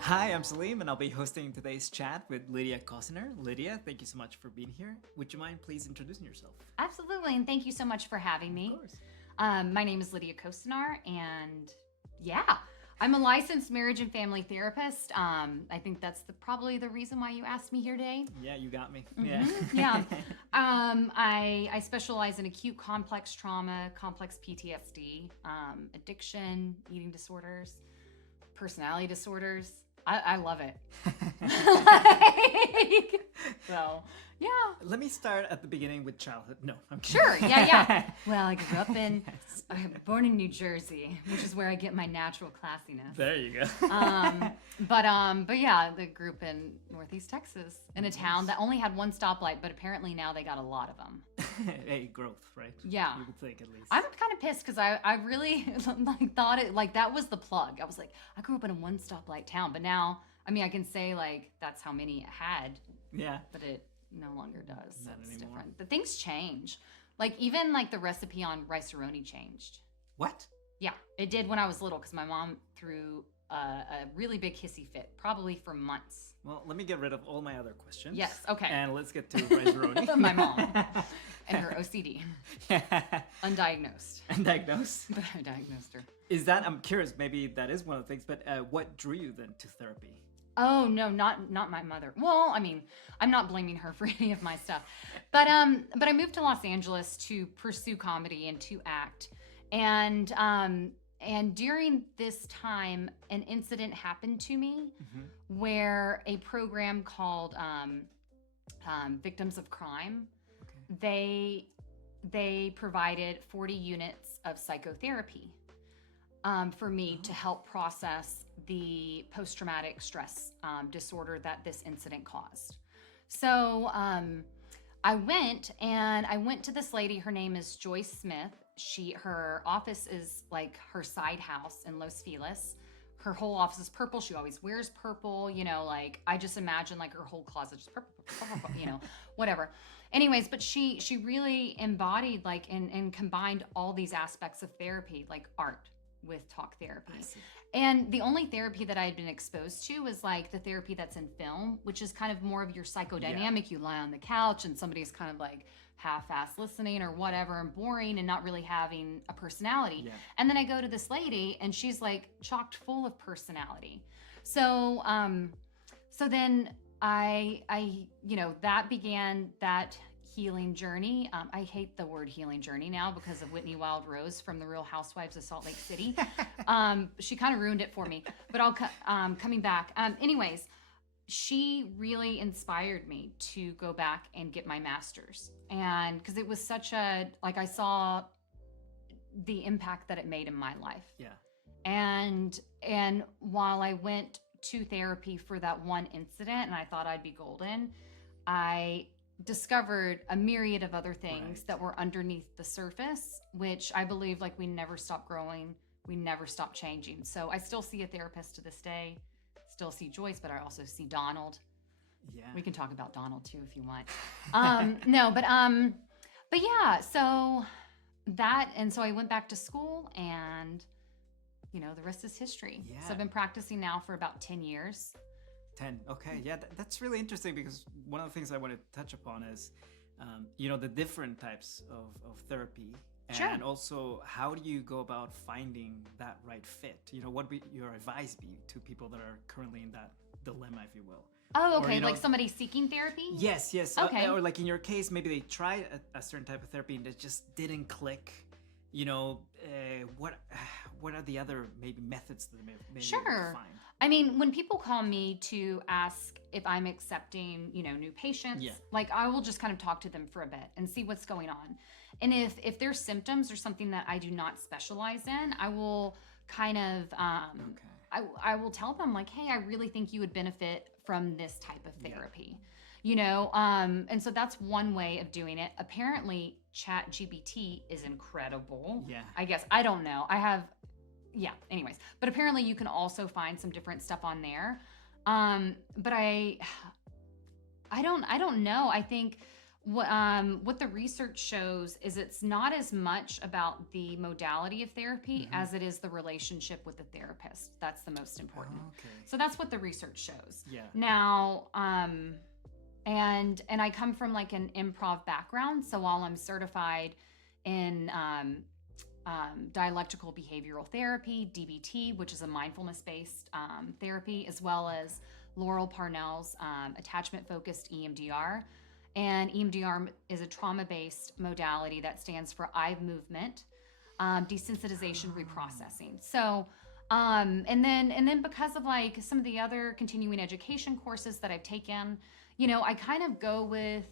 Hi, I'm Salim, and I'll be hosting today's chat with Lydia Kosiner. Lydia, thank you so much for being here. Would you mind please introducing yourself? Absolutely, and thank you so much for having me. Of course. My name is Lydia Kosiner, and I'm a licensed marriage and family therapist. I think that's probably the reason why you asked me here today. Yeah, you got me. Yeah. I specialize in acute complex trauma, complex PTSD, addiction, eating disorders, personality disorders. I love it. So, yeah. Let me start at the beginning with childhood. No, I'm kidding. Sure, yeah. Well, I grew up I was born in New Jersey, which is where I get my natural classiness. There you go. But yeah, the group in Northeast Texas, in a town that only had one stoplight, but apparently now they got a lot of them. Hey, growth, right? Yeah. You would think at least. I'm kind of pissed because I really thought it that was the plug. I was like, I grew up in a one stoplight town, but now, I can say that's how many it had. Yeah. But it no longer does. So Not it's anymore. different. But things change. Even the recipe on rice-a-roni changed. What? Yeah, it did when I was little because my mom threw a really big hissy fit, probably for months. Well, let me get rid of all my other questions. Yes, okay. And let's get to rice-a-roni. My mom and her OCD, undiagnosed. Undiagnosed. But I diagnosed her. Is that, I'm curious, maybe that is one of the things, but what drew you then to therapy? Oh no, not my mother. Well, I'm not blaming her for any of my stuff, but I moved to Los Angeles to pursue comedy and to act, and during this time, an incident happened to me where a program called Victims of Crime, they provided 40 units of psychotherapy for me to help process the post-traumatic stress disorder that this incident caused. So I went to this lady. Her name is Joyce Smith. Her office is like her side house in Los Feliz. Her whole office is purple. She always wears purple, I just imagine her whole closet just purple, whatever. Anyways, but she really embodied and combined all these aspects of therapy, like art with talk therapy. And the only therapy that I had been exposed to was the therapy that's in film, which is kind of more of your psychodynamic. Yeah. You lie on the couch and somebody's kind of half-ass listening or whatever and boring and not really having a personality. Yeah. And then I go to this lady and she's chocked full of personality. So then I that began that healing journey. I hate the word healing journey now because of Whitney Wild Rose from The Real Housewives of Salt Lake City. She kind of ruined it for me, but coming back. Anyways, she really inspired me to go back and get my master's. And because it was such I saw the impact that it made in my life. Yeah. And while I went to therapy for that one incident and I thought I'd be golden, I discovered a myriad of other things that were underneath the surface, which I believe we never stop growing, we never stop changing. So I still see a therapist to this day, still see Joyce, but I also see Donald. Yeah. We can talk about Donald too if you want. No, but yeah, so I went back to school and the rest is history. Yeah. So I've been practicing now for about 10 years. 10. Okay. Yeah, that's really interesting because one of the things I want to touch upon is, the different types of therapy. And also, how do you go about finding that right fit? What would your advice be to people that are currently in that dilemma, if you will? Oh, okay. Or, somebody seeking therapy? Yes. Okay. Or in your case, maybe they tried a certain type of therapy and it just didn't click. What are the other maybe methods that they may be able to find? When people call me to ask if I'm accepting, new patients, I will just kind of talk to them for a bit and see what's going on. And if their symptoms are something that I do not specialize in, I will kind of, I will tell them hey, I really think you would benefit from this type of therapy. And so that's one way of doing it. Apparently ChatGPT is incredible. Yeah. I guess, I don't know. Anyways, but apparently you can also find some different stuff on there. But I don't know. I think what the research shows is it's not as much about the modality of therapy as it is the relationship with the therapist. That's the most important. Oh, okay. So that's what the research shows. Yeah. Now, and I come from like an improv background. So while I'm certified in dialectical behavioral therapy, DBT, which is a mindfulness-based therapy, as well as Laurel Parnell's attachment-focused EMDR. And EMDR is a trauma-based modality that stands for eye movement, desensitization, reprocessing. So, and then because of like some of the other continuing education courses that I've taken, I kind of go with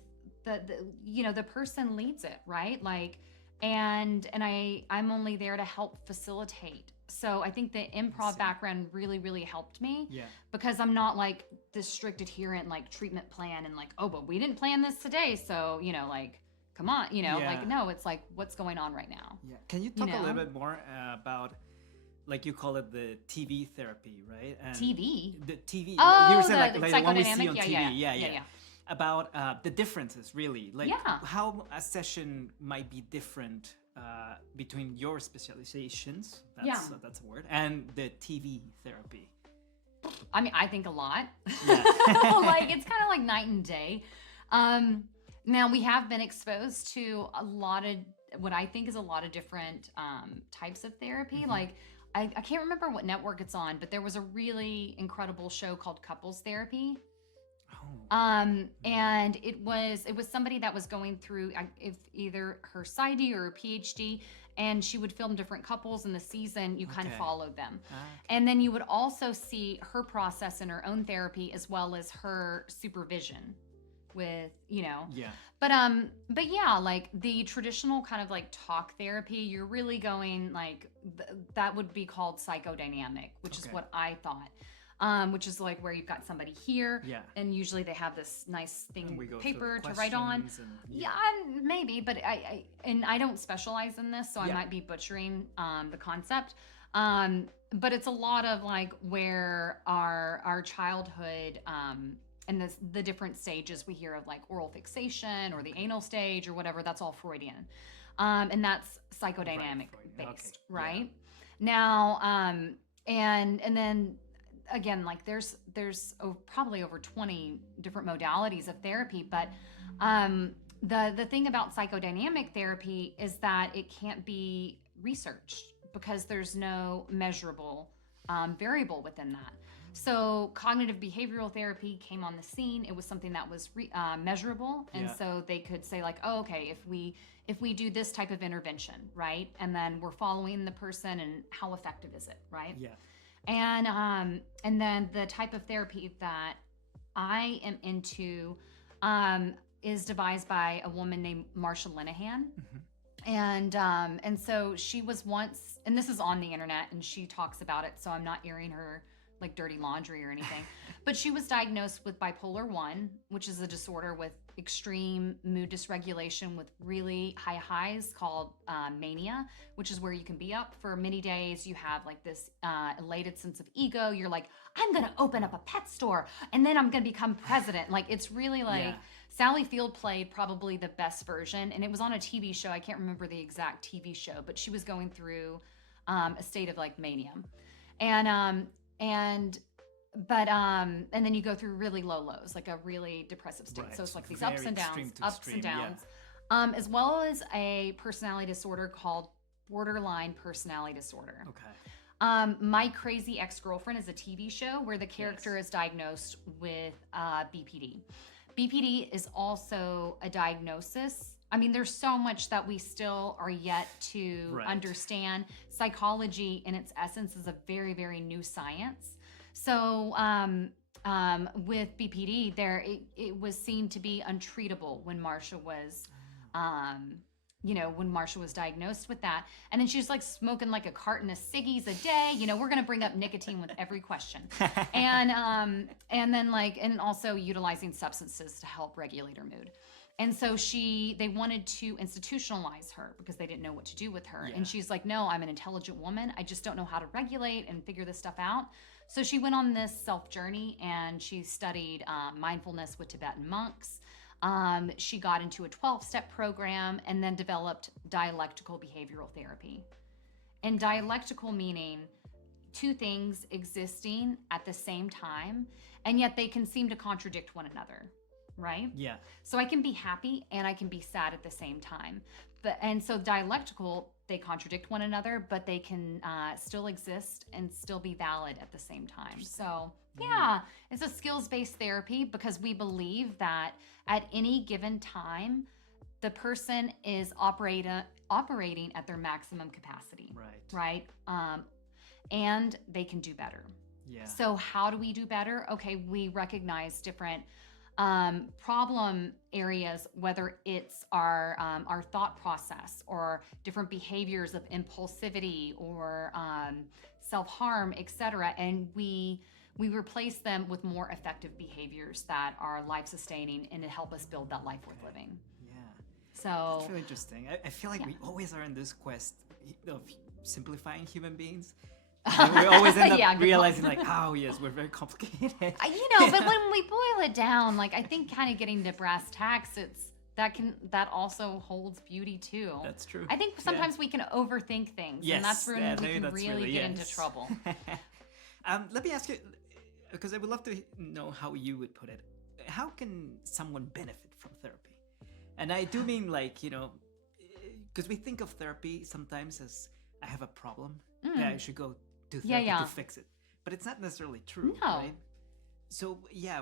the person leads it, right? Like, and I'm only there to help facilitate. So I think the improv background really, really helped me because I'm not like this strict adherent, like treatment plan and like, oh, but we didn't plan this today. So, like, come on, like, no, it's like, what's going on right now? Yeah. Can you talk a little bit more about, like you call it the TV therapy, right? And TV? The TV. Oh, you were saying like the one we see psychodynamic? on TV. Yeah. About the differences, really. Like how a session might be different between your specializations, that's a word, and the TV therapy. I mean, I think a lot. Yeah. Like, it's kind of like night and day. Now, we have been exposed to a lot of what I think is a lot of different types of therapy. Like, I can't remember what network it's on, but there was a really incredible show called Couples Therapy. And it was somebody that was going through if either her PsyD or her PhD, and she would film different couples in the season. You kind of followed them. And then you would also see her process in her own therapy as well as her supervision with, but yeah, like the traditional kind of like talk therapy, you're really going like, that would be called psychodynamic, which is what I thought. Which is like where you've got somebody here, and usually they have this nice thing, paper to write on. Maybe, but I don't specialize in this, so I might be butchering the concept. But it's a lot of like where our childhood and the different stages we hear of, like oral fixation or the anal stage or whatever. That's all Freudian, and that's psychodynamic based, right? Now, and then. Again, like there's probably over 20 different modalities of therapy, but the thing about psychodynamic therapy is that it can't be researched because there's no measurable variable within that. So cognitive behavioral therapy came on the scene. It was something that was measurable, and so they could say like, oh, okay, if we do this type of intervention, right, and then we're following the person, and how effective is it, right? Yeah. And then the type of therapy that I am into is devised by a woman named Marsha Linehan. And so she was once, and this is on the internet, and she talks about it, so I'm not airing her like dirty laundry or anything, but she was diagnosed with bipolar 1, which is a disorder with extreme mood dysregulation with really high highs called mania, which is where you can be up for many days. You have like this elated sense of ego. You're like, I'm going to open up a pet store and then I'm going to become president. Like, it's really like Sally Field played probably the best version, and it was on a TV show. I can't remember the exact TV show, but she was going through a state of like mania. And then you go through really low lows, like a really depressive state. So it's like these ups and downs, as well as a personality disorder called borderline personality disorder. My Crazy Ex-Girlfriend is a TV show where the character is diagnosed with BPD. BPD is also a diagnosis. I mean, there's so much that we still are yet to understand. Psychology, in its essence, is a very, very new science. So with BPD, it was seen to be untreatable when Marsha was, when Marsha was diagnosed with that. And then she's like smoking like a carton of ciggies a day. We're going to bring up nicotine with every question. And then and also utilizing substances to help regulate her mood. And so they wanted to institutionalize her because they didn't know what to do with her. And she's like, no, I'm an intelligent woman. I just don't know how to regulate and figure this stuff out. So she went on this self journey, and she studied mindfulness with Tibetan monks. She got into a 12-step program and then developed dialectical behavioral therapy. And dialectical meaning two things existing at the same time, and yet they can seem to contradict one another, right? Yeah. So I can be happy and I can be sad at the same time. And so dialectical, they contradict one another, but they can still exist and still be valid at the same time. So yeah, it's a skills-based therapy because we believe that at any given time, the person is operating at their maximum capacity. Right. And they can do better. Yeah. So how do we do better? Okay, we recognize different problem areas, whether it's our thought process or different behaviors of impulsivity or self-harm, etc. And we replace them with more effective behaviors that are life-sustaining and to help us build that life worth living. Yeah. So that's really interesting. I feel like we always are in this quest of simplifying human beings. We always end up realizing like, oh yes, we're very complicated. But when we boil it down, like I think kind of getting to brass tacks, that also holds beauty too. That's true. I think sometimes we can overthink things, and that's when we can really get into trouble. Let me ask you, because I would love to know how you would put it. How can someone benefit from therapy? And I do mean like, because we think of therapy sometimes as I have a problem that I should go to therapy to fix it. But it's not necessarily true, right? So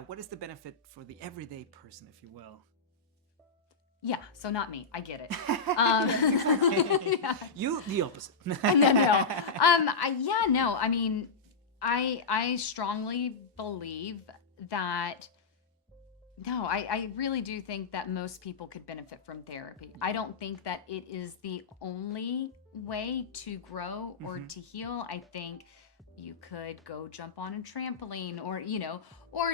what is the benefit for the everyday person, if you will? Yeah, so not me. I get it. You, the opposite. No. I mean, I strongly believe that, I really do think that most people could benefit from therapy. I don't think that it is the only way to grow or to heal. I think you could go jump on a trampoline or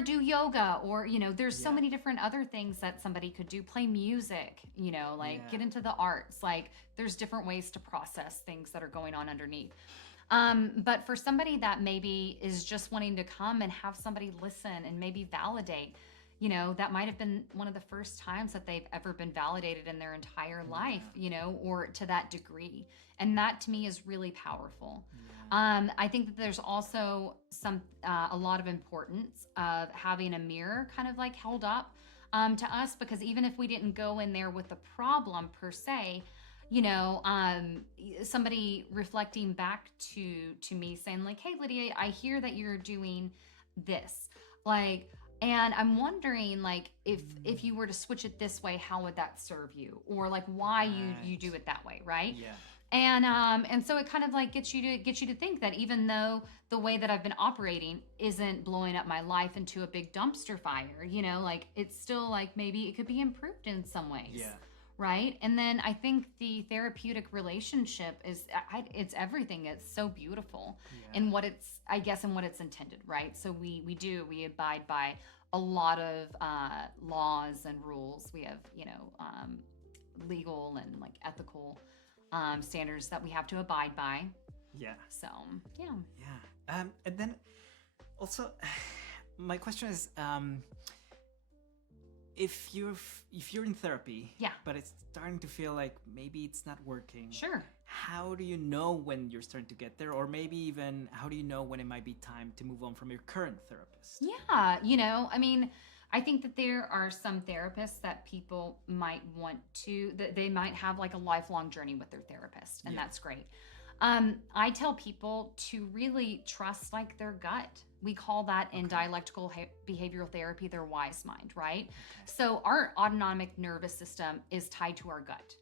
do yoga or, there's so many different other things that somebody could do. Play music, get into the arts. Like there's different ways to process things that are going on underneath. But for somebody that maybe is just wanting to come and have somebody listen and maybe validate, that might have been one of the first times that they've ever been validated in their entire life, or to that degree. And that to me is really powerful. I think that there's also a lot of importance of having a mirror kind of like held up to us, because even if we didn't go in there with a problem per se, somebody reflecting back to me saying like, hey, Lydia, I hear that you're doing this. And I'm wondering, like, if you were to switch it this way, how would that serve you? Or like why you do it that way, right? Yeah. And so it kind of like gets you to think that even though the way that I've been operating isn't blowing up my life into a big dumpster fire, like it's still like maybe it could be improved in some ways. Yeah. Right. And then I think the therapeutic relationship it's everything. It's so beautiful in what it's intended. Right. So we abide by a lot of laws and rules. We have, legal and like ethical standards that we have to abide by. Yeah. So, yeah. Yeah. And then also my question is, if you're in therapy, but it's starting to feel like maybe it's not working. Sure. How do you know when you're starting to get there, or maybe even how do you know when it might be time to move on from your current therapist? Yeah, I mean, I think that there are some therapists that people might want to, that they might have like a lifelong journey with their therapist, and that's great. I tell people to really trust like their gut. We call that in dialectical behavioral therapy their wise mind, right? Okay. So our autonomic nervous system is tied to our gut.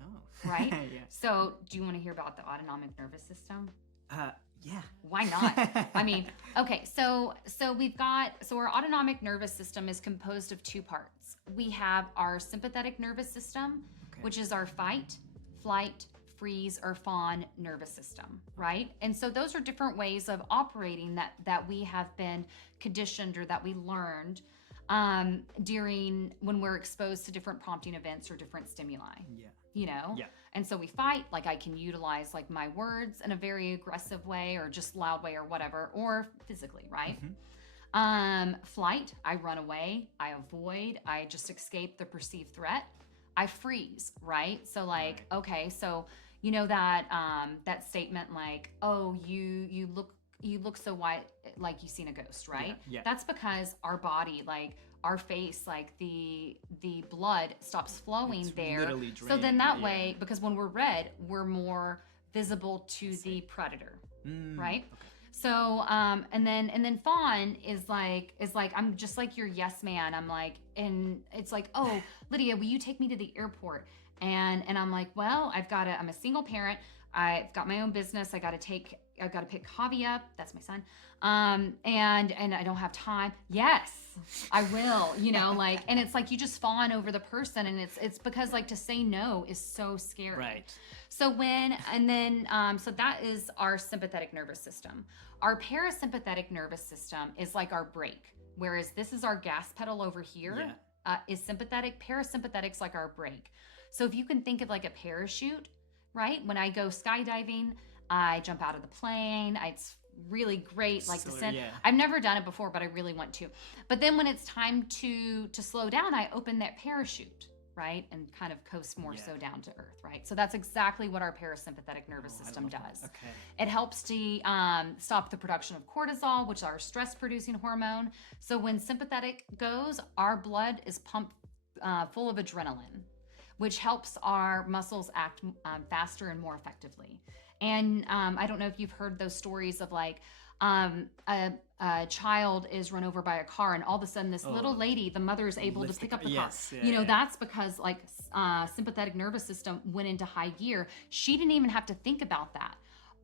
Oh. Right? Yeah. So do you want to hear about the autonomic nervous system? Yeah. Why not? I mean, okay, so our autonomic nervous system is composed of two parts. We have our sympathetic nervous system, which is our fight, flight, freeze, or fawn nervous system, right? And so those are different ways of operating that we have been conditioned or that we learned during when we're exposed to different prompting events or different stimuli. Yeah. Yeah. And so we fight, like I can utilize like my words in a very aggressive way or just loud way or whatever, or physically, right? Flight, I run away, I avoid, I just escape the perceived threat. I freeze, right? So like, okay, so you know that that statement like, oh, you look so white, like you've seen a ghost, right? Yeah. That's because our body, like our face, like the blood stops flowing It's there. literally So then draining, that way, because when we're red, we're more visible to the predator, right? Okay. So and then fawn is like I'm just like your yes man. I'm like, and it's like, oh, Lydia, will you take me to the airport? And I'm like, well, I'm a single parent. I've got my own business. I've got to pick Javi up. That's my son. And I don't have time. Yes, I will, you know, like, and it's like, you just fawn over the person. And it's because like to say no is so scary. Right. So so that is our sympathetic nervous system. Our parasympathetic nervous system is like our brake, whereas this is our gas pedal over here. Is sympathetic. Parasympathetic's like our brake. So if you can think of like a parachute, right? When I go skydiving, I jump out of the plane. It's really great, like descent. Yeah. I've never done it before, but I really want to. But then when it's time to slow down, I open that parachute, right? And kind of coast more so down to earth, right? So that's exactly what our parasympathetic nervous system does. Okay. It helps to stop the production of cortisol, which is our stress-producing hormone. So when sympathetic goes, our blood is pumped full of adrenaline, which helps our muscles act faster and more effectively. And I don't know if you've heard those stories of like a child is run over by a car, and all of a sudden this little lady, the mother is able to pick up the car. That's because like sympathetic nervous system went into high gear. She didn't even have to think about that.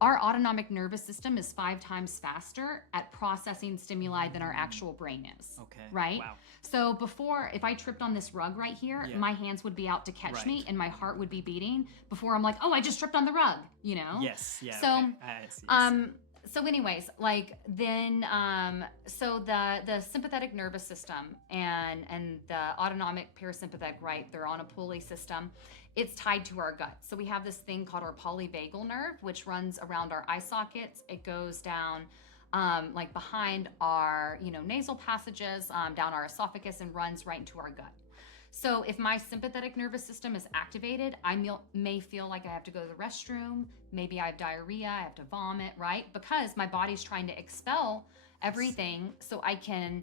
Our autonomic nervous system is 5 times faster at processing stimuli than our actual brain is. Okay. Right? Wow. So before, if I tripped on this rug right here, my hands would be out to catch me and my heart would be beating before I'm like, oh, I just tripped on the rug, you know? Yes. Yeah. So, okay. So anyways, like then, so the sympathetic nervous system and the autonomic parasympathetic, right? They're on a pulley system. It's tied to our gut. So we have this thing called our polyvagal nerve, which runs around our eye sockets. It goes down like behind our, nasal passages, down our esophagus, and runs right into our gut. So if my sympathetic nervous system is activated, I may feel like I have to go to the restroom. Maybe I have diarrhea, I have to vomit, right? Because my body's trying to expel everything so I can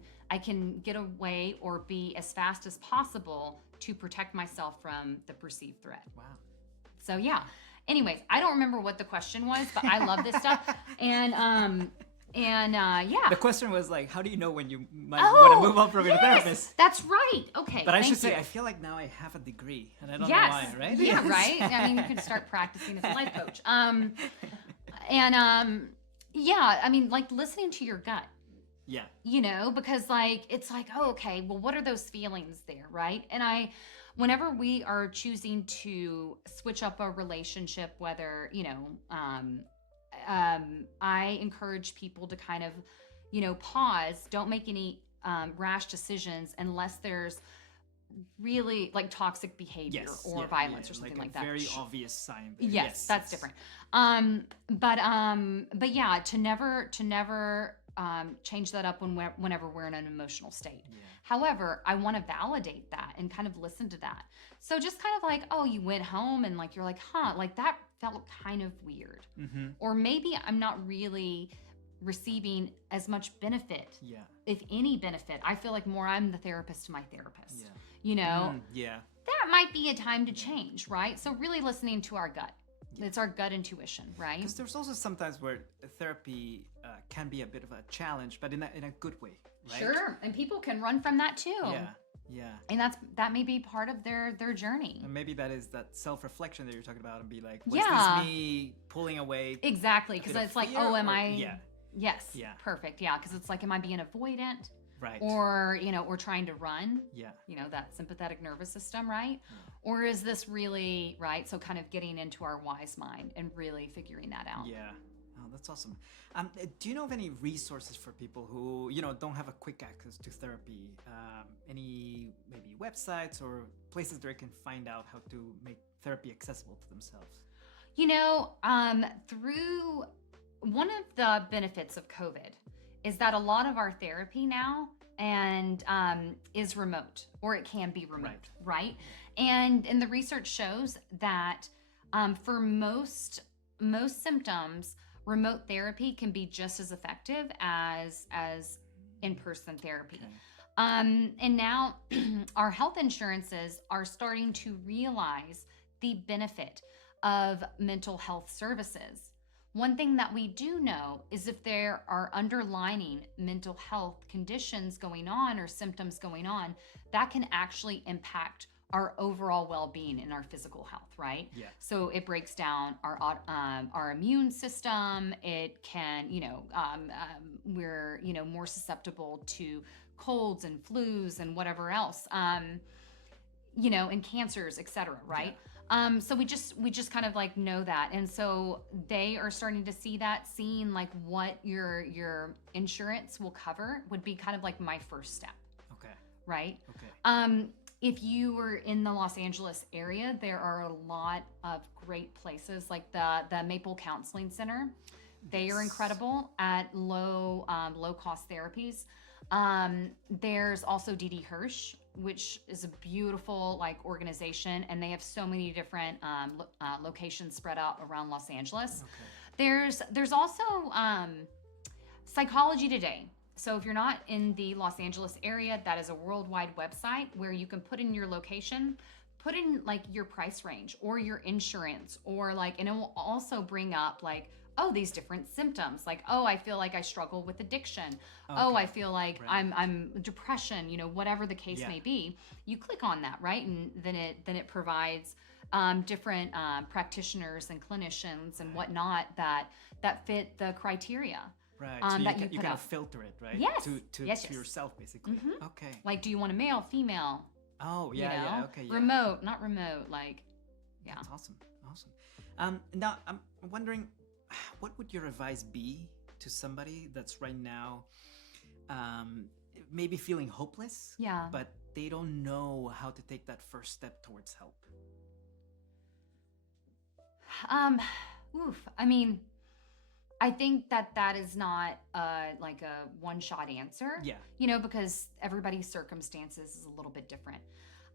get away or be as fast as possible to protect myself from the perceived threat. Wow. So yeah. Anyways, I don't remember what the question was, but I love this stuff. And yeah. The question was like, how do you know when you might want to move on from your therapist? That's right. Okay. But I should say, I feel like now I have a degree, and I don't know why, right? Yeah, right. I mean, you could start practicing as a life coach. Yeah. I mean, like listening to your gut. Yeah. Because like it's like, oh, okay. Well, what are those feelings there, right? And whenever we are choosing to switch up a relationship, whether I encourage people to kind of, pause, don't make any rash decisions unless there's really like toxic behavior or violence or something like that. Very obvious sign. Yes, that's different. But yeah, to never change that up whenever we're in an emotional state. Yeah. However, I want to validate that and kind of listen to that. So just kind of like, oh, you went home and like, you're like, like that felt kind of weird. Mm-hmm. Or maybe I'm not really receiving as much benefit. Yeah. If any benefit. I feel like more I'm the therapist to my therapist. Yeah. That might be a time to change, right? So really listening to our gut. Yeah. It's our gut intuition, right? Because there's also sometimes where therapy can be a bit of a challenge, but in a good way, right? Sure, and people can run from that too. Yeah. And that may be part of their journey. And maybe that is that self-reflection that you're talking about, and be like, what's this me pulling away? Exactly, because it's like, oh, am I? Yeah. Yes. Yeah. Perfect. Yeah, because it's like, am I being avoidant? Right. Or, or trying to run. Yeah. That sympathetic nervous system, right? Yeah. Or is this really, right? So kind of getting into our wise mind and really figuring that out. Yeah. Oh, that's awesome. Do you know of any resources for people who, don't have a quick access to therapy? Any maybe websites or places where they can find out how to make therapy accessible to themselves? Through one of the benefits of COVID is that a lot of our therapy now and is remote, or it can be remote, right? And the research shows that for most symptoms, remote therapy can be just as effective as in-person therapy. Okay. And now our health insurances are starting to realize the benefit of mental health services. One thing that we do know is if there are underlying mental health conditions going on or symptoms going on, that can actually impact our overall well-being and our physical health, right? Yeah. So it breaks down our immune system. It can, we're more susceptible to colds and flus and whatever else, and cancers, etc. Right? Yeah. So we just kind of like know that, and so they are starting to see that, seeing like what your insurance will cover would be kind of like my first step. Okay. Right. Okay. If you were in the Los Angeles area, there are a lot of great places like the Maple Counseling Center. They are incredible at low cost therapies. There's also D.D. Hirsch, which is a beautiful like organization, and they have so many different locations spread out around Los Angeles. Okay. There's also Psychology Today. So if you're not in the Los Angeles area, that is a worldwide website where you can put in your location, put in like your price range or your insurance, or like, and it will also bring up like, oh, these different symptoms, like, oh, I feel like I struggle with addiction. Okay. Oh, I feel like I'm depression, whatever the case may be. You click on that, right? And then it provides different practitioners and clinicians and whatnot that fit the criteria. Right. So you kind of filter it, right? Yes. To yourself, basically. Mm-hmm. Okay. Like, do you want a male, female? Oh, yeah, okay. Yeah. Remote, not remote. Like, yeah. That's awesome. Now, I'm wondering, what would your advice be to somebody that's right now maybe feeling hopeless? Yeah. But they don't know how to take that first step towards help? I mean, I think that is not like a one-shot answer. Yeah. Because everybody's circumstances is a little bit different.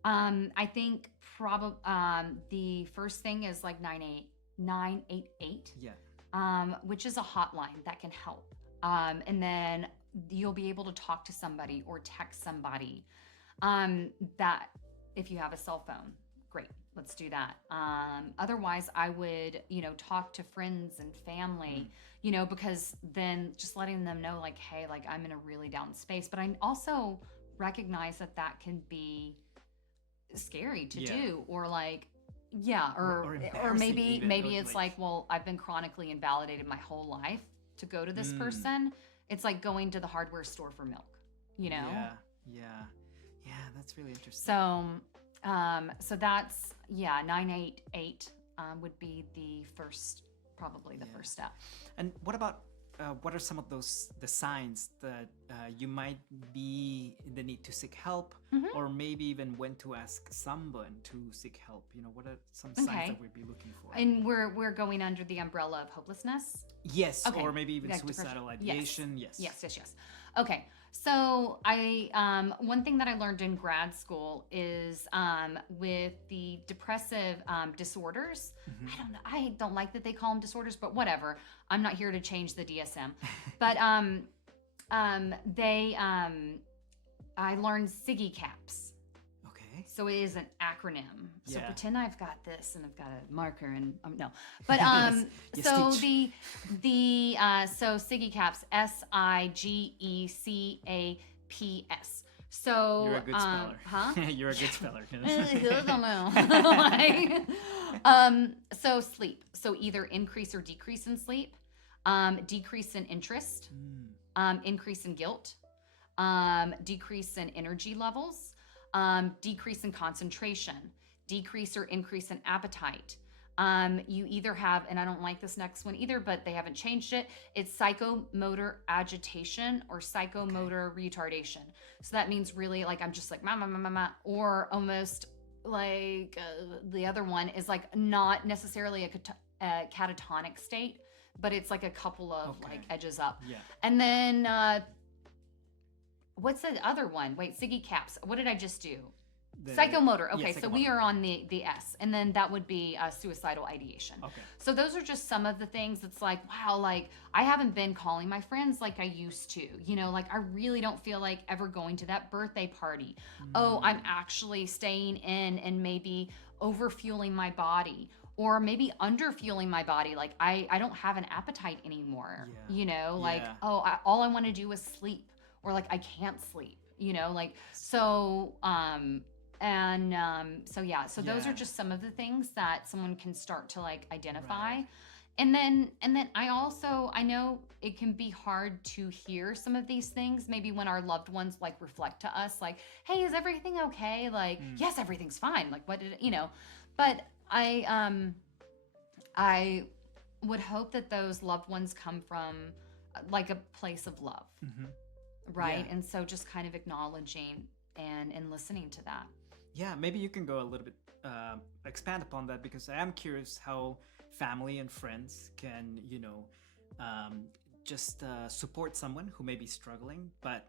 I think probably the first thing is like 988. Yeah. Which is a hotline that can help. And then you'll be able to talk to somebody or text somebody. That if you have a cell phone, great. Let's do that. Otherwise, I would, talk to friends and family, because then just letting them know like, hey, like I'm in a really down space. But I also recognize that can be scary to do, or like, yeah, or maybe it's like, well, I've been chronically invalidated my whole life to go to this person. It's like going to the hardware store for milk, Yeah, that's really interesting. So that's 988 would be the first, probably the first step. And what about what are some of the signs that you might be in the need to seek help, or maybe even when to ask someone to seek help? What are some signs that we'd be looking for? And we're going under the umbrella of hopelessness? Yes, okay. Or maybe even like suicidal ideation. Yes. Okay, so I one thing that I learned in grad school is with the depressive disorders. I don't like that they call them disorders, but whatever. I'm not here to change the DSM. But I learned SIGECAPS. Okay. So it is an acronym. So pretend I've got this and I've got a marker and no. But yes, so teach. so SIGECAPS, SIGECAPS. So you're a good speller. Huh? You're a good speller. I don't know. So sleep. So either increase or decrease in sleep, decrease in interest, increase in guilt, decrease in energy levels, decrease in concentration, decrease or increase in appetite. You either have, and I don't like this next one either, but they haven't changed it. It's psychomotor agitation or psychomotor retardation. So that means really like I'm just like ma, or almost like the other one is like not necessarily a catatonic state, but it's like a couple of like edges up. Yeah. And then what's the other one? Wait, SIGECAPS. What did I just do? Psychomotor. Okay, so we are on the S, and then that would be suicidal ideation. Okay. So those are just some of the things that's like, wow, like I haven't been calling my friends like I used to. You know, like I really don't feel like ever going to that birthday party. Oh, I'm actually staying in and maybe overfueling my body. Or maybe underfueling my body. Like I don't have an appetite anymore. Yeah. You know, like all I want to do is sleep, or like I can't sleep. You know, like so. So those are just some of the things that someone can start to like identify. Right. And then I know it can be hard to hear some of these things maybe when our loved ones like reflect to us like, hey, is everything okay? Like, yes, everything's fine. Like what did it, you know, but I would hope that those loved ones come from like a place of love. Right. Yeah. And so just kind of acknowledging and listening to that. Yeah, maybe you can go a little bit, expand upon that, because I am curious how family and friends can, you know, just support someone who may be struggling, but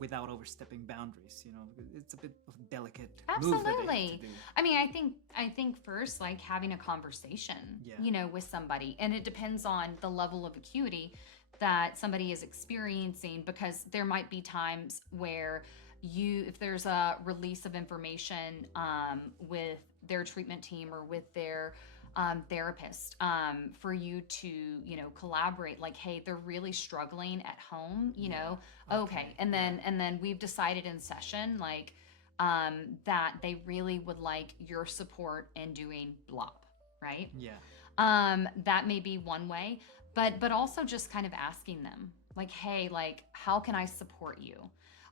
without overstepping boundaries. You know, it's a bit of a delicate move that they have to do. I mean, I think first, like having a conversation, you know, with somebody, and it depends on the level of acuity that somebody is experiencing, because there might be times where if there's a release of information with their treatment team or with their therapist, for you to, you know, collaborate, like, hey, they're really struggling at home, you know, okay. And then we've decided in session, like, that they really would like your support in doing blah, right? Yeah. That may be one way, but also just kind of asking them, like, hey, like, how can I support you?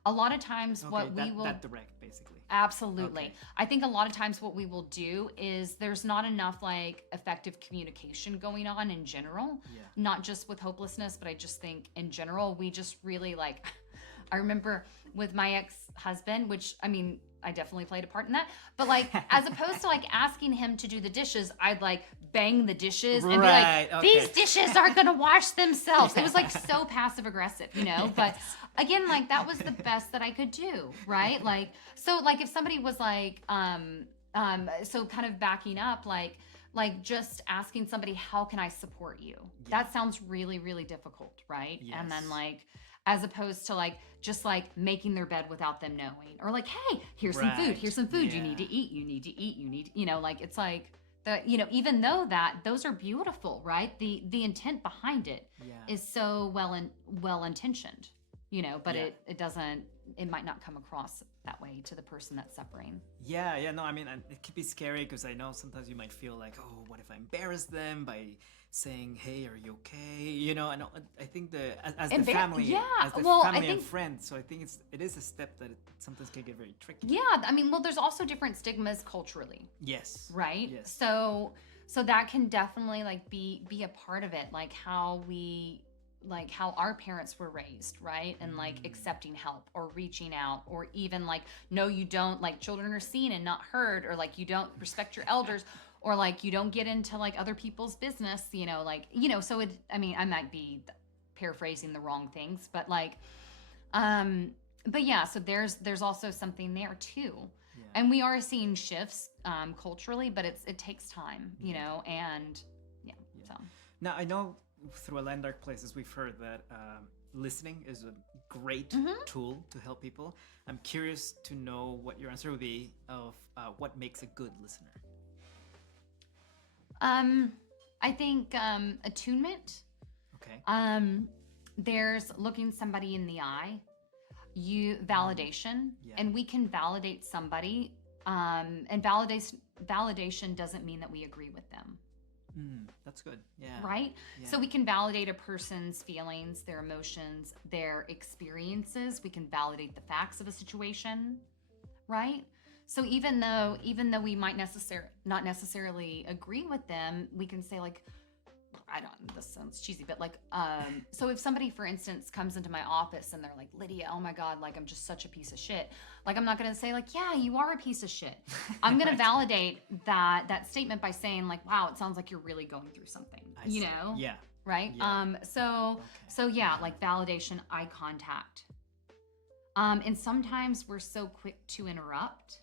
A lot of times that direct, basically. Absolutely. Okay. I think a lot of times what we will do is there's not enough like effective communication going on in general, not just with hopelessness, but I just think in general, we just really like, I remember with my ex-husband, which I mean, I definitely played a part in that, but like, as opposed to like asking him to do the dishes, I'd like bang the dishes and be like, these dishes aren't going to wash themselves. It was like so passive aggressive, you know, but again, like that was the best that I could do. Right. Like, so like if somebody was like, so kind of backing up, like just asking somebody, how can I support you? Yeah. That sounds really, really difficult. Right. Yes. And then like, as opposed to like, just like making their bed without them knowing, or like, hey, here's some food, you need to eat, you know, like, it's like the, you know, even though that those are beautiful, right? The intent behind it is so well intentioned, you know, but it might not come across that way to the person that's suffering. Yeah, no, I mean, it could be scary because I know sometimes you might feel like, oh, what if I embarrass them by saying, hey, are you okay? You know, and I think as the family and friends, so I think it is a step that it sometimes can get very tricky. Yeah, I mean, well, there's also different stigmas culturally. Yes. Right? Yes. So that can definitely like be a part of it, like how our parents were raised, right? And like accepting help or reaching out, or even like, no, you don't, like children are seen and not heard, or like you don't respect your elders, or like you don't get into like other people's business, you know, like, you know, so I mean, I might be paraphrasing the wrong things, but like, but yeah, so there's also something there too. Yeah. And we are seeing shifts culturally, but it takes time, you know, and so. Now I know through Aligned Dark Places, we've heard that listening is a great tool to help people. I'm curious to know what your answer would be of what makes a good listener. I think attunement. Okay. There's looking somebody in the eye. Validation, and we can validate somebody. And validation doesn't mean that we agree with them. That's good. Yeah. Right? Yeah. So we can validate a person's feelings, their emotions, their experiences. We can validate the facts of a situation, right? So even though we might not necessarily agree with them, we can say like, this sounds cheesy, but like, so if somebody, for instance, comes into my office and they're like, Lydia, oh my God, like I'm just such a piece of shit. Like, I'm not going to say like, yeah, you are a piece of shit. I'm going to validate that statement by saying like, wow, it sounds like you're really going through something, you know? Yeah. right? Yeah. So yeah, like validation, eye contact. And sometimes we're so quick to interrupt,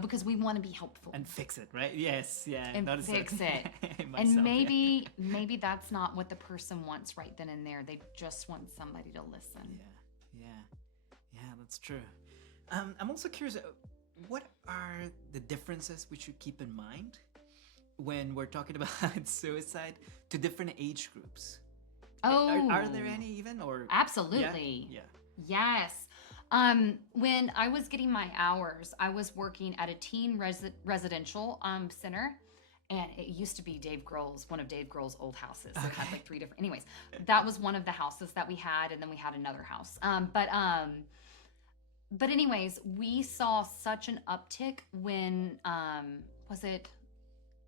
because we want to be helpful And fix it, right? Yes, yeah. and Notice fix that. it. Myself, And yeah. maybe that's not what the person wants right then and there. They just want somebody to listen. Yeah, that's true. I'm also curious, what are the differences we should keep in mind when we're talking about suicide to different age groups? Oh, Are there any even, or absolutely. Yeah. Yes. When I was getting my hours, I was working at a teen residential center, and it used to be one of Dave Grohl's old houses. So it had like 3 different. Anyways, that was one of the houses that we had, and then we had another house. But anyways, we saw such an uptick when was it?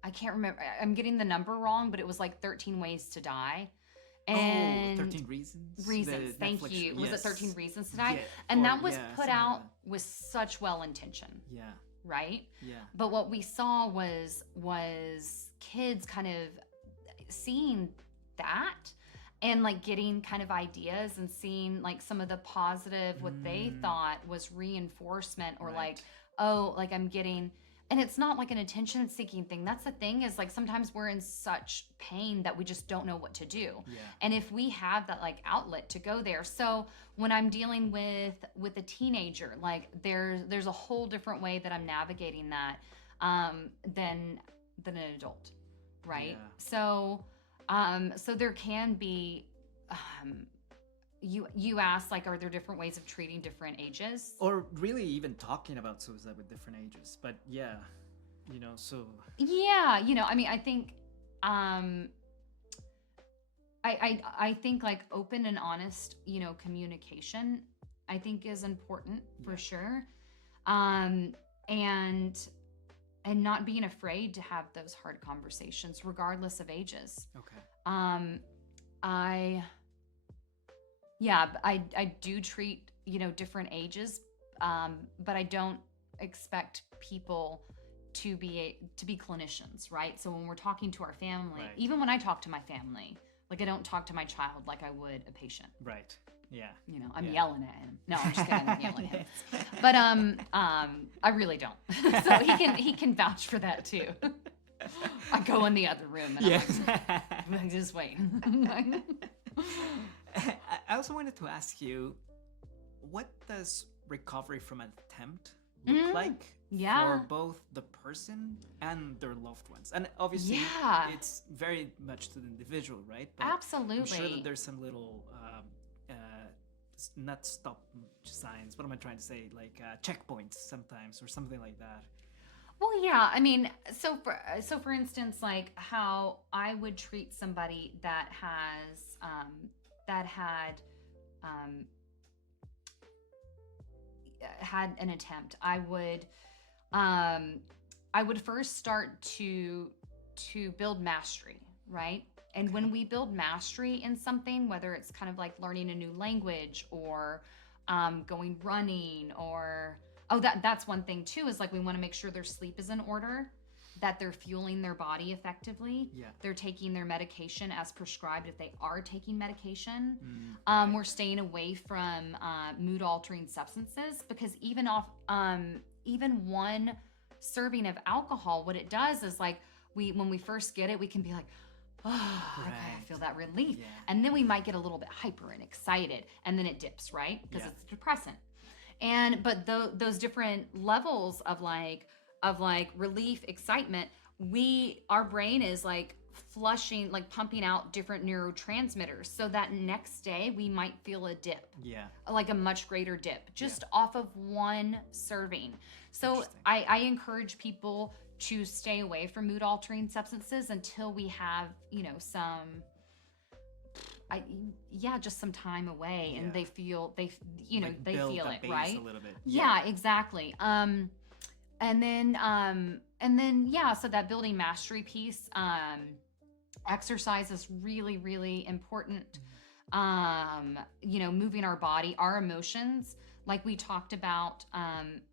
I can't remember. I'm getting the number wrong, but it was like 13 Ways to Die. And 13 Reasons? Reasons, thank Netflix you. show. Was it Yes. 13 Reasons to Die? Yeah, And or- that was yeah, put something like out that. with such well intention, Yeah, right? yeah. But what we saw was kids kind of seeing that and like getting kind of ideas and seeing like some of the positive, what they thought was reinforcement, or Right. like, oh, like I'm getting. And it's not like an attention seeking thing. That's the thing, is like sometimes we're in such pain that we just don't know what to do. Yeah. And if we have that like outlet to go there. So when I'm dealing with a teenager, like there's a whole different way that I'm navigating that than an adult. Right. Yeah. So there can be you asked, like, are there different ways of treating different ages? Or really even talking about suicide with different ages. But yeah, so... Yeah, I mean, I think I think like open and honest, communication, I think is important for sure. And not being afraid to have those hard conversations regardless of ages. Okay. I do treat, different ages, but I don't expect people to be clinicians, right? So when we're talking to our family, Right. even when I talk to my family, like I don't talk to my child like I would a patient. Right. Yeah. I'm Yeah. yelling at him. No, I'm just kidding. I'm yelling at him. But I really don't. So he can vouch for that too. I go in the other room and Yes. I'm just wait. I also wanted to ask you, what does recovery from an attempt look like for both the person and their loved ones? And obviously, it's very much to the individual, right? But absolutely. I'm sure that there's some little not stop signs. What am I trying to say? Like checkpoints sometimes, or something like that. Well, yeah. I mean, so for instance, like how I would treat somebody that had an attempt, I would first start to build mastery, right? And when we build mastery in something, whether it's kind of like learning a new language or going running, or that's one thing too, is like we want to make sure their sleep is in order, that they're fueling their body effectively. Yeah. They're taking their medication as prescribed if they are taking medication. Right. We're staying away from mood altering substances, because even one serving of alcohol, what it does is like when we first get it, we can be like, oh, okay, I feel that relief. Yeah. And then we might get a little bit hyper and excited, and then it dips, right? Because it's a depressant. But those different levels of like relief, excitement, our brain is like flushing, like pumping out different neurotransmitters, so that next day we might feel a dip. Yeah. Like a much greater dip, just off of one serving. So I encourage people to stay away from mood altering substances until we have, just some time away, and they feel they feel it, right? A little bit. Yeah, exactly. So that building mastery piece, exercise is really, really important. Moving our body, our emotions, like we talked about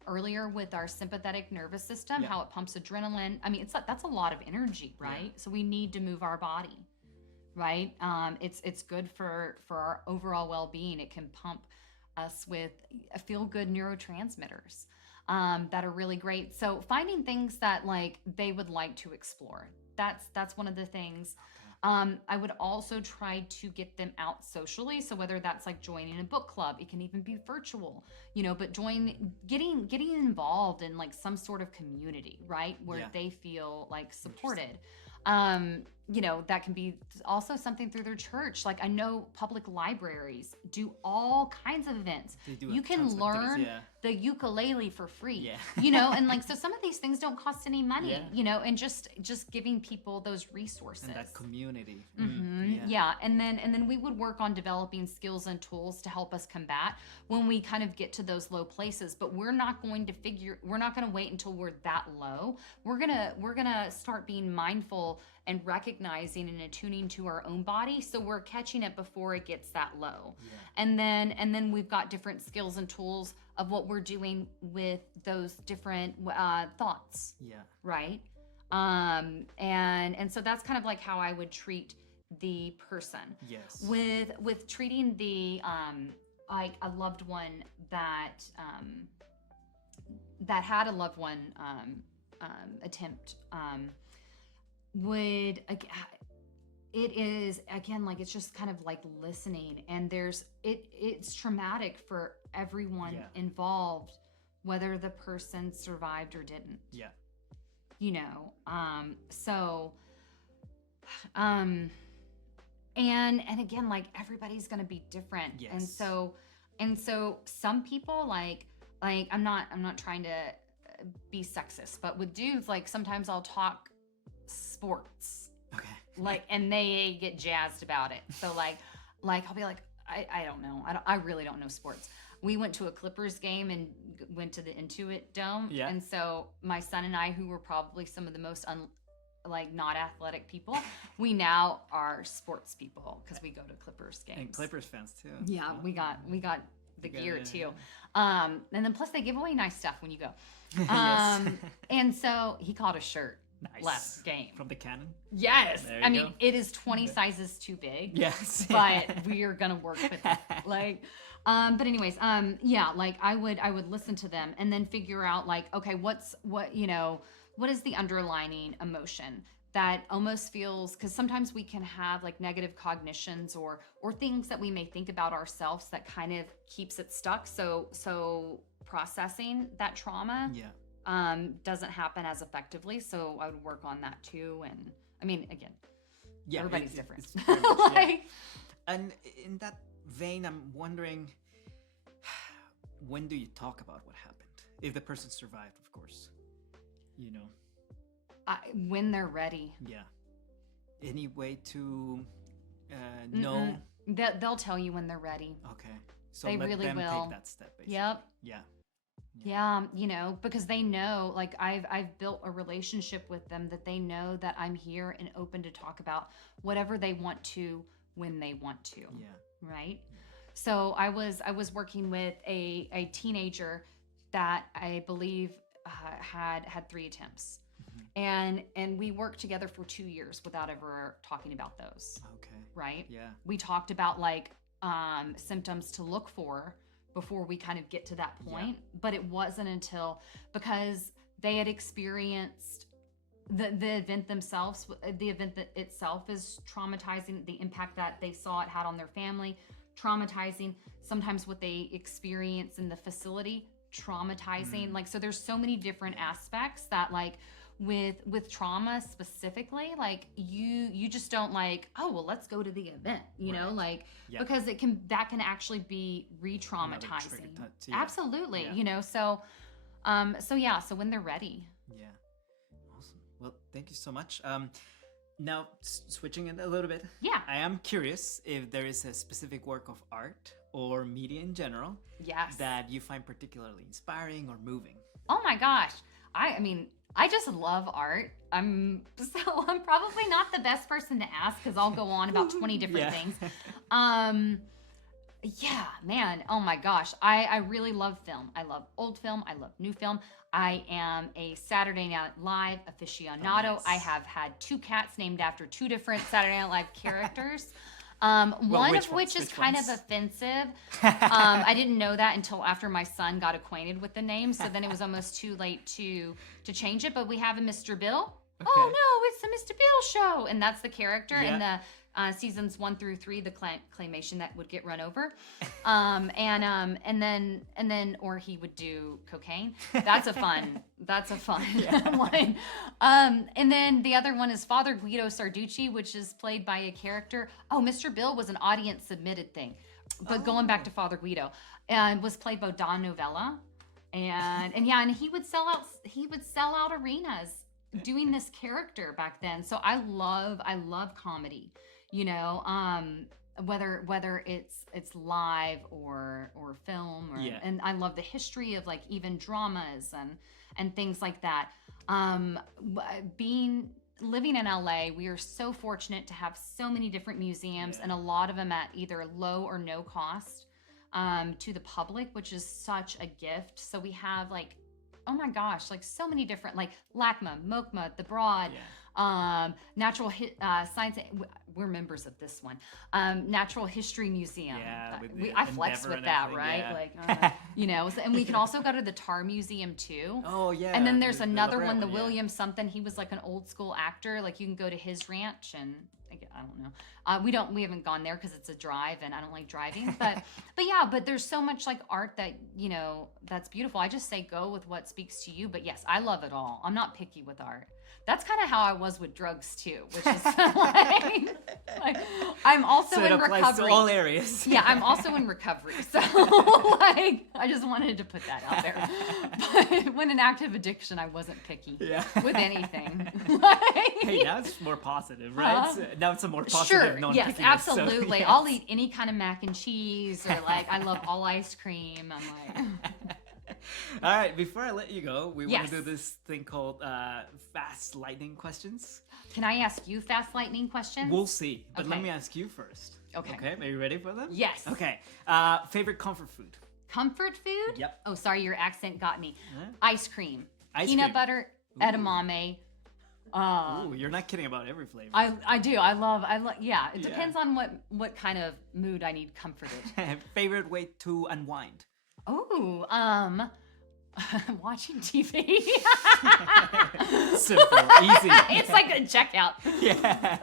earlier with our sympathetic nervous system, how it pumps adrenaline. I mean, that's a lot of energy, right? Yeah. So we need to move our body right? It's good for our overall well-being. It can pump us with feel-good neurotransmitters that are really great. So finding things that like they would like to explore. That's one of the things. I would also try to get them out socially. So whether that's like joining a book club, it can even be virtual, but getting involved in like some sort of community, right? Where they feel like supported. That can be also something through their church. Like I know public libraries do all kinds of events. You can learn the ukulele for free, and like, so some of these things don't cost any money, and just giving people those resources. And that community. And then we would work on developing skills and tools to help us combat when we kind of get to those low places. But we're not going to wait until we're that low. We're gonna start being mindful and recognizing and attuning to our own body, so we're catching it before it gets that low. And then we've got different skills and tools of what we're doing with those different thoughts. Right. And so that's kind of like how I would treat the person. With treating the like a loved one that had a loved one attempt, it is again like it's just kind of like listening, and it's traumatic for everyone involved, whether the person survived or didn't. And again, like everybody's gonna be different. And so some people like I'm not trying to be sexist, but with dudes, like sometimes I'll talk sports. Like, and they get jazzed about it. So like I'll be like, I don't know. I really don't know sports. We went to a Clippers game and went to the Intuit Dome. And so my son and I, who were probably some of the most not athletic people, we now are sports people because we go to Clippers games. And Clippers fans too. We got the gear too. And then plus they give away nice stuff when you go. And so he caught a shirt. Last game from the cannon. I mean, it is 20 sizes too big. But we are gonna work with it. But anyways, like I would listen to them and then figure out like, okay, what is the underlining emotion that almost feels, because sometimes we can have like negative cognitions or things that we may think about ourselves that kind of keeps it stuck. So processing that trauma. Doesn't happen as effectively, so I would work on that too. And I mean, again, everybody's different. And in that vein, I'm wondering, when do you talk about what happened? If the person survived, of course, when they're ready. Any way to know? They'll tell you when they're ready. So they let really them will. take that step, basically. Because they know, like I've built a relationship with them that they know that I'm here and open to talk about whatever they want to when they want to. Right. So I was working with a teenager that I believe had 3 attempts, and we worked together for 2 years without ever talking about those. Right. We talked about like symptoms to look for before we kind of get to that point. But it wasn't until, because they had experienced the event themselves, the event that itself is traumatizing, the impact that they saw it had on their family, traumatizing, sometimes what they experience in the facility, traumatizing. Like, so there's so many different aspects that like with trauma specifically, like you just don't like, oh well, let's go to the event, because that can actually be re-traumatizing. Absolutely. So when they're ready. Awesome. Well, thank you so much. Now switching it a little bit. I am curious if there is a specific work of art or media in general that you find particularly inspiring or moving. Oh my gosh. I mean, I just love art. I'm probably not the best person to ask because I'll go on about 20 different things. Yeah, man. Oh my gosh. I really love film. I love old film. I love new film. I am a Saturday Night Live aficionado. Oh, nice. I have had 2 cats named after 2 different Saturday Night Live characters. One of which is kind of offensive. I didn't know that until after my son got acquainted with the name. So then it was almost too late to change it. But we have a Mr. Bill. Okay. Oh no, it's the Mr. Bill show, and that's the character in the seasons 1 through 3, the claymation that would get run over, and then or he would do cocaine. That's a fun one. And then the other one is Father Guido Sarducci, which is played by a character. Oh, Mr. Bill was an audience submitted thing, but going back to Father Guido, and was played by Don Novella, and he would sell out arenas doing this character back then. So I love comedy, whether it's live or film, and I love the history of like even dramas and things like that. Living in LA, we are so fortunate to have so many different museums, and a lot of them at either low or no cost to the public, which is such a gift. So we have like, oh my gosh, like so many different, like LACMA, MoCMA, The Broad, Natural Science. We're members of this one. Natural History Museum. Yeah, I flex with that, right? Yeah. Like, and we can also go to the Tar Museum too. Oh yeah. And then there's another one, the William something. He was like an old school actor. Like you can go to his ranch, and I don't know. We haven't gone there because it's a drive, and I don't like driving. But there's so much like art that that's beautiful. I just say go with what speaks to you. But yes, I love it all. I'm not picky with art. That's kind of how I was with drugs too, which is like I'm also in recovery. To all areas. Yeah, I'm also in recovery. So like I just wanted to put that out there. But when in active addiction, I wasn't picky with anything. Hey, now it's more positive, right? Now it's a more positive non-pickiness. Yes, absolutely. So, I'll eat any kind of mac and cheese, or like I love all ice cream. I'm like all right, before I let you go, we want to do this thing called fast lightning questions. Can I ask you fast lightning questions? We'll see, but let me ask you first. Okay, are you ready for them? Yes. Okay, favorite comfort food? Comfort food? Yep. Oh, sorry, your accent got me. Ice cream. cream. Peanut butter, edamame. Ooh, you're not kidding about every flavor. I do. I love. Yeah, it depends on what kind of mood I need comforted. Favorite way to unwind? Oh, watching TV. Simple, easy. It's like a checkout. Yeah.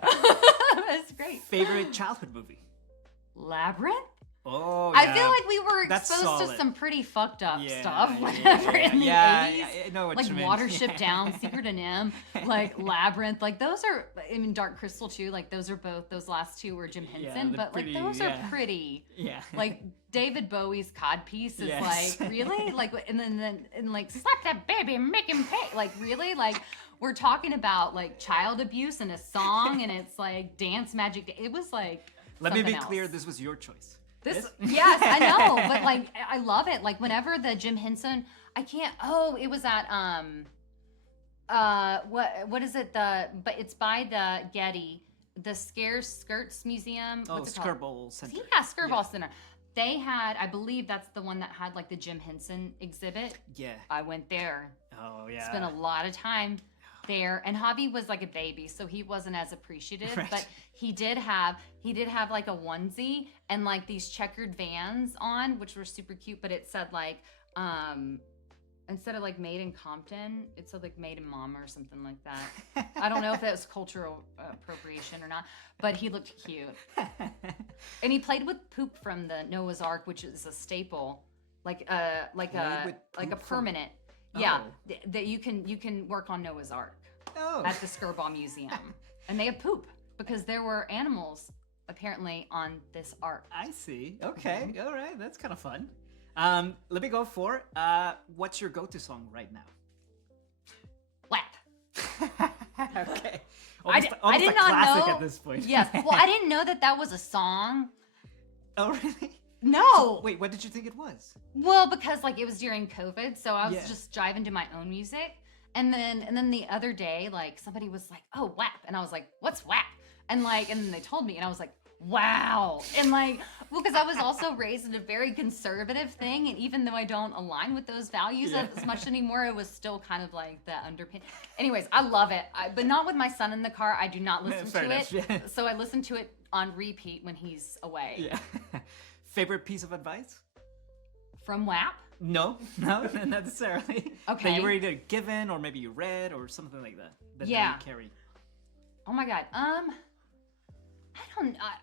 That's great. Favorite childhood movie? Labyrinth? Oh, I feel like we were exposed to some pretty fucked up stuff whenever in the 80s. I know what like you mean. Watership Down, Secret and M, like Labyrinth. Like those are, I mean, Dark Crystal too. Like those are both, those last two were Jim Henson. But pretty, like those are pretty. Yeah. Like David Bowie's Codpiece is like, really? Like, and then like, slap that baby and make him pay. Like, really? Like, we're talking about like child abuse in a song, and it's like Dance Magic. It was like, let me be clear, this was your choice. Yes, I know, but like I love it. Like whenever the Jim Henson, it was at what is it, but it's by the Getty, the Skirts Museum. Skirball Center. Yeah, Skirball Center. They had, I believe that's the one that had like the Jim Henson exhibit. Yeah. I went there. Oh yeah. Spent a lot of time there, and Javi was like a baby, so he wasn't as appreciative, but he did have like a onesie and like these checkered Vans on, which were super cute, but it said like instead of like made in Compton, it said like made in Mama or something like that. I don't know if that was cultural appropriation or not, but he looked cute. And he played with poop from the Noah's Ark, which is a staple, like a permanent. Yeah, that you can work on Noah's Ark at the Skirball Museum, and they have poop because there were animals apparently on this ark. I see. Okay, all right, that's kind of fun. Let me go for what's your go-to song right now? WAP. Okay. I did not classic know at this point. Yes. Well, I didn't know that was a song. Oh, really? No. So, wait, what did you think it was? Well, because like it was during COVID, so I was just driving to my own music, and then the other day, like somebody was like, "Oh, WAP," and I was like, "What's WAP?" And then they told me, and I was like, "Wow!" And like, Well, because I was also raised in a very conservative thing, and even though I don't align with those values as much anymore, it was still kind of like the underpin. Anyways, I love it, but not with my son in the car. I do not listen to it, so I listen to it on repeat when he's away. Yeah. Favorite piece of advice? From WAP? No, not necessarily. Okay. That you were either given or maybe you read or something like that. That you carry. Oh my God.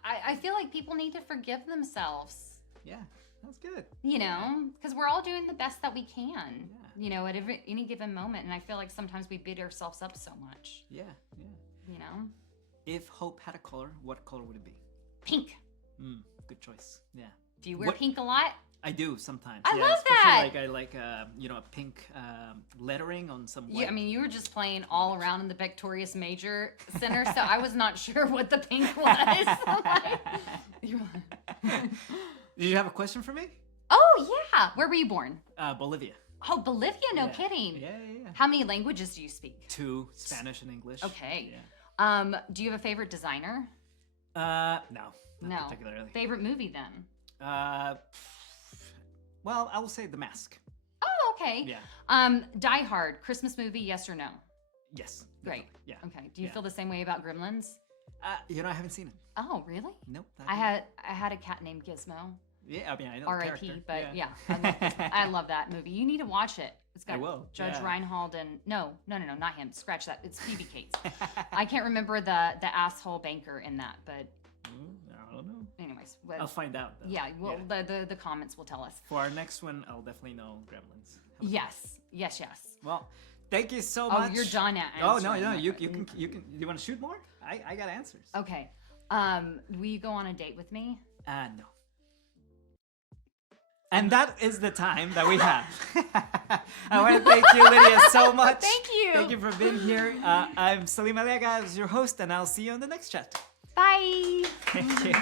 I feel like people need to forgive themselves. Yeah, that's good. You know, because we're all doing the best that we can, you know, at any given moment. And I feel like sometimes we beat ourselves up so much. Yeah. You know? If hope had a color, what color would it be? Pink. Good choice. Yeah. Do you wear pink a lot? I do sometimes. I love that. Like I like a pink lettering on some white. Yeah, I mean, you were just playing all around in the Victorious Major Center, so I was not sure what the pink was. Did you have a question for me? Oh yeah, where were you born? Bolivia. Oh, Bolivia? No kidding. Yeah. How many languages do you speak? 2, Spanish and English. Okay. Yeah. Do you have a favorite designer? No, not particularly. Favorite movie then? Well, I will say The Mask. Oh, okay. Yeah. Die Hard, Christmas movie, yes or no? Yes. Great. Definitely. Yeah. Okay. Do you feel the same way about Gremlins? I haven't seen it. Oh, really? Nope. I had a cat named Gizmo. Yeah, I mean, I know R.I.P. But I love that movie. You need to watch it. It's got Judge Reinhold and no, not him. Scratch that. It's Phoebe Cates. I can't remember the asshole banker in that, but. I don't know. Anyways, I'll find out. Though. Yeah, well, the comments will tell us. For our next one, I'll definitely know Gremlins. Yes. Well, thank you so much. Oh, you're done at answering. Oh no, you can. You want to shoot more? I got answers. Okay. Will you go on a date with me? No. And that is the time that we have. I want to thank you, Lydia, so much. Thank you. Thank you for being here. I'm Salim Aliaga, as your host, and I'll see you on the next chat. Bye. Thank you.